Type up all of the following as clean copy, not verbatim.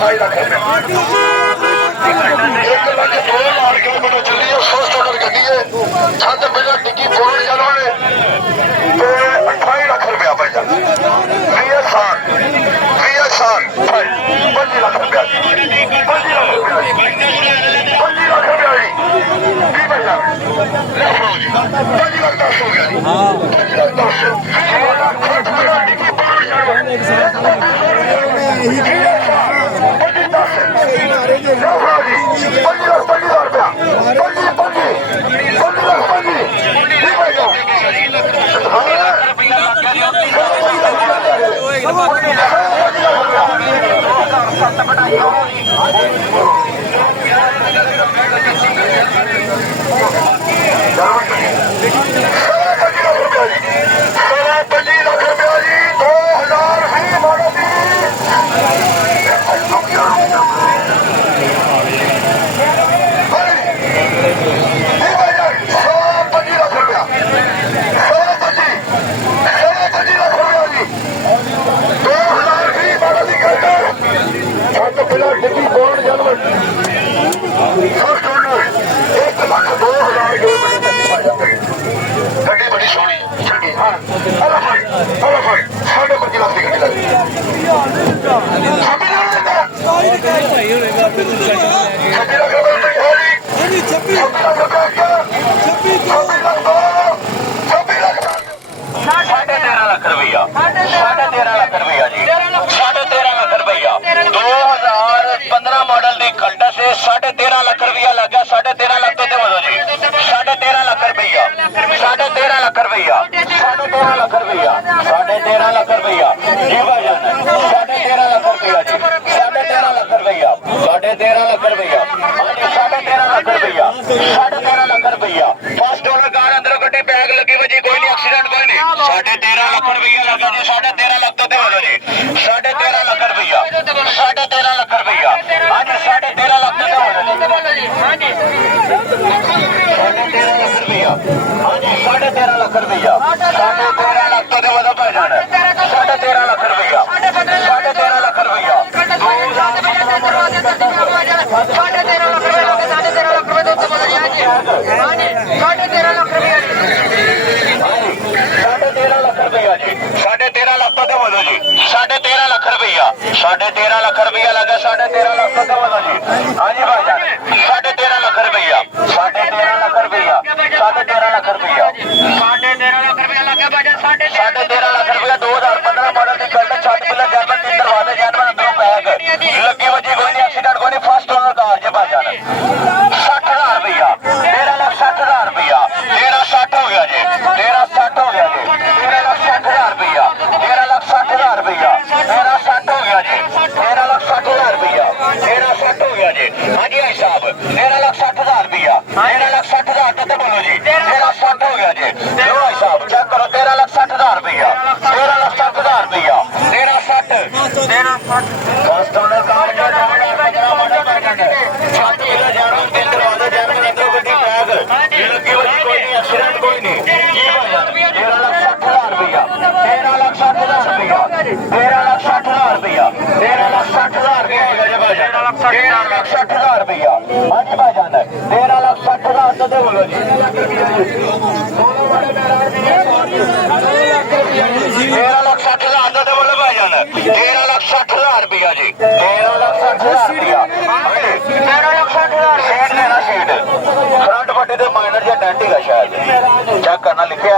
28 ਲੱਖ एक लाख 2 लाख किलोमीटर चली है 100 टोटल गड्डी है छत पहले डिग्गी बोल चलो ने 28 लाख रुपया भाई जान 20 साल 25 लाख रुपया 25 लाख रुपया 25 लाख रुपया जी भाई जान 25 लाख 10 हो गया जी 25 लाख 10 डिग्गी बोल चलो मॉडल की खल्टा से 13.5 लाख रुपया लग गया 13.5 लाख तो बोलो जी 13.5 लाख रुपया 13.5 लाख रुपया 13.5 लाख रुपया 13.5 लाख रुपया जी भाई जान 13.5 लाख रुपया जी 13.5 लाख रुपया 13.5 लाख रुपया 13.5 लाख रुपया 13.5 लाख रुपया फर्स्ट ओनर कार अंदर गड्डी बैग लगी वजी कोई नहीं एक्सीडेंट कोई नहीं 13.5 लाख रुपया लगा जी 13.5 लाख तो बोलो जी 13.5 लाख रुपया 13.5 लाख रुपया हाँ जी 13.5 लाख तो बोलो जी हाँ जी 13.5 लाख रुपया हाँ जी 13.5 लाख रुपया 13.5 लाख तो बोलो भाई जान 13.5 लाख रुपया 13.5 लाख रुपया 13.5 लाख तो बोलो जी 13.5 लाख रुपया 13.5 लाख रुपया लगा 13.5 लाख तो बोलो जी हाँ जी भाई जान 13.5 लाख रुपया 13.5 लाख रुपया 13.5 लाख रुपया 13.5 लाख रुपया लगा भाई 13.5 लाख रुपया 2015 मॉडल की गल्ट छत पिलर जैपर 3 दरवाजे जैपर अंदरों बैग लगी वजी कोई नहीं एक्सीडेंट कोई नहीं फर्स्ट ओनर कार जी भाई जान 60,000 रुपया 13,60,000 रुपया 13,60 हो गया जी 13,60 हो गया जी 13,60,000 रुपया 13,60,000 रुपया 13,60 हो गया जी 13,60,000 रुपया 13,60 हो गया जी हाँ जी भाई साहब 13,60,000 रुपया 13,60,000 तो बोलो जी 13,60 हो गया जी भाई साहब चेक करो 13,60,000 रुपया 13,60,000 रुपया 13,60 फर्स्ट ओनर कार एक्सीडेंट कोई नहीं 13,60,000 रुपया 13,60,000 रुपया 13,60,000 रुपया 13,60,000 रुपया 13,60,000 रुपया हाँ जी भाई जान 13,60,000 तो बोलो जी 13,60,000 तो बोलो भाई जान 13,60,000 रुपया जी 13,60,000 रुपया 13,60,000 सीट लेना सीट फ्रंट पट्टी तो माइनर या डेंट है शायद चेक करना लिखा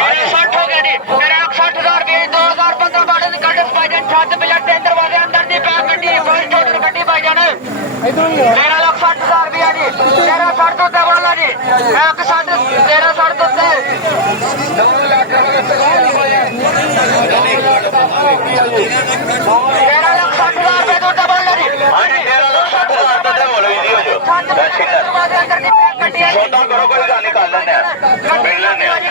13,60 हो गया जी 13,60,000 रुपये 2015 मॉडल की गल्ट भाईजान छत पिलर 3 दरवाजे अंदर दी बैग गड्डी फर्स्ट ओनर गड्डी भाईजान 13,60,000 रुपया जी 13,60 तो बोलो जी 13,60 तो 13,60,000 रुपये तो बोलो जी हाँ जी 13,60,000 तो बोलो इजी हो जाओ छोटा करो कोई गाल निकाल लेने मिल लेने हाँ जी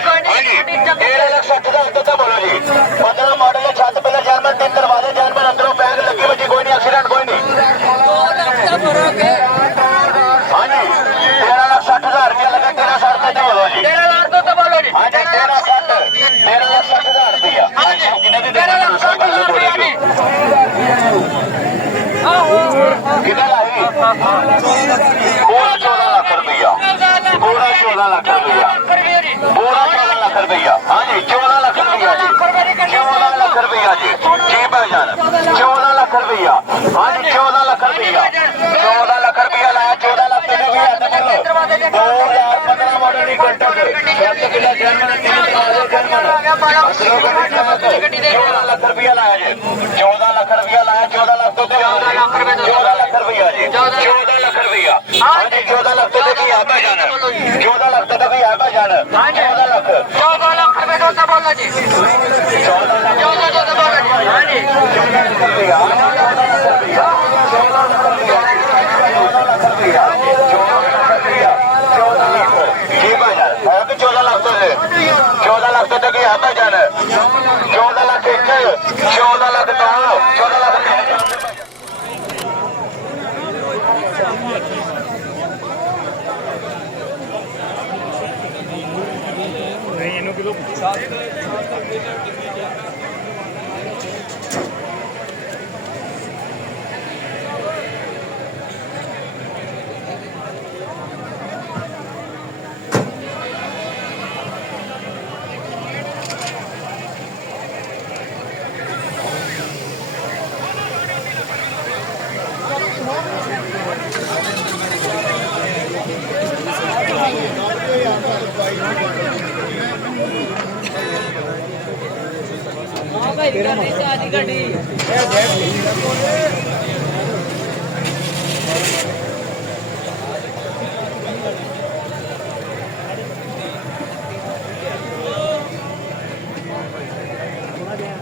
13,60,000 तो बोलो जी 15 मॉडल है छत पिलर जर्मन 3 दरवाजे जर्मन अंदरों बैग लगी वजी कोई नहीं एक्सीडेंट कोई नहीं हाँ जी 13,60,000 रुपया लगा 13,60 तो बोलो जी 13,60 तो बोलो जी हाँ जी 13,60,000 रुपया 13,60,000 रुपया ਪੂਰਾ 14 ਲੱਖ ਰੁਪਈਆ ਹਾਂਜੀ 14 ਲੱਖ ਰੁਪਈਆ ਜੀ 14 ਲੱਖ ਰੁਪਈਆ ਜੀ ਭਾਈਜਾਨ 14 ਲੱਖ ਰੁਪਈਆ ਹਾਂਜੀ 14 ਲੱਖ ਰੁਪਈਆ 14 ਲੱਖ ਰੁਪਈਆ ਲਾਇਆ 14 ਲੱਖ ਤੇ ਵੀ ਹੱਥ ਕਰੋ 2015 ਮਾਡਲ ਦੀ ਕੰਟਰ 7 ਕਿੱਲਾ ਜਨਮਨ 3 14 ਲੱਖ ਰੁਪਈਆ ਲਾਇਆ ਜੀ 14 ਲੱਖ ਰੁਪਈਆ ਲਾਇਆ 14 ਲੱਖ ਤੋਂ 14 ਲੱਖ ਰੁਪਈਆ ਜੀ 14 ਲੱਖ ਰੁਪਈਆ ਹਾਂਜੀ 14 ਲੱਖ ਤੇ ਵੀ ਆ ਭਾਈਜਾਨ 14 ਲੱਖ ਤੇ ਵੀ ਆ ਭਾਈਜਾਨ 14 ਲੱਖ 14 ਲੱਖ ਰੁਪਏ ਦਾ ਬੋਲੋ ਜੀ 14 ਲੱਖ 14 ਦਾ ਬੋਲੋ ਜੀ ਹਾਂਜੀ 14 ਲੱਖ ਰੁਪਈਆ 14 ਲੱਖ ਰੁਪਈਆ 14 ਲੱਖ ਰੁਪਈਆ 14 ਲੱਖ ਰੁਪਈਆ 14 ਲੱਖ ਰੁਪਈਆ 14 ਲੱਖ ਜੀ ਭਾਈਜਾਨ ਹੈ ਕਿ 14 ਲੱਖ ਤੋਂ 14 ਲੱਖ ਤੇ ਕੀ ਆ ਭਾਈਜਾਨ 14 ਲੱਖ 1 14 ਲੱਖ 2 14 ਲੱਖ ਇਹਨੂੰ ਕਿਲੋ ਭਾਈ ਗੱਡੀ ਤੇ ਆਜੀ ਗੱਡੀ ਥੋੜਾ ਜਿਹਾ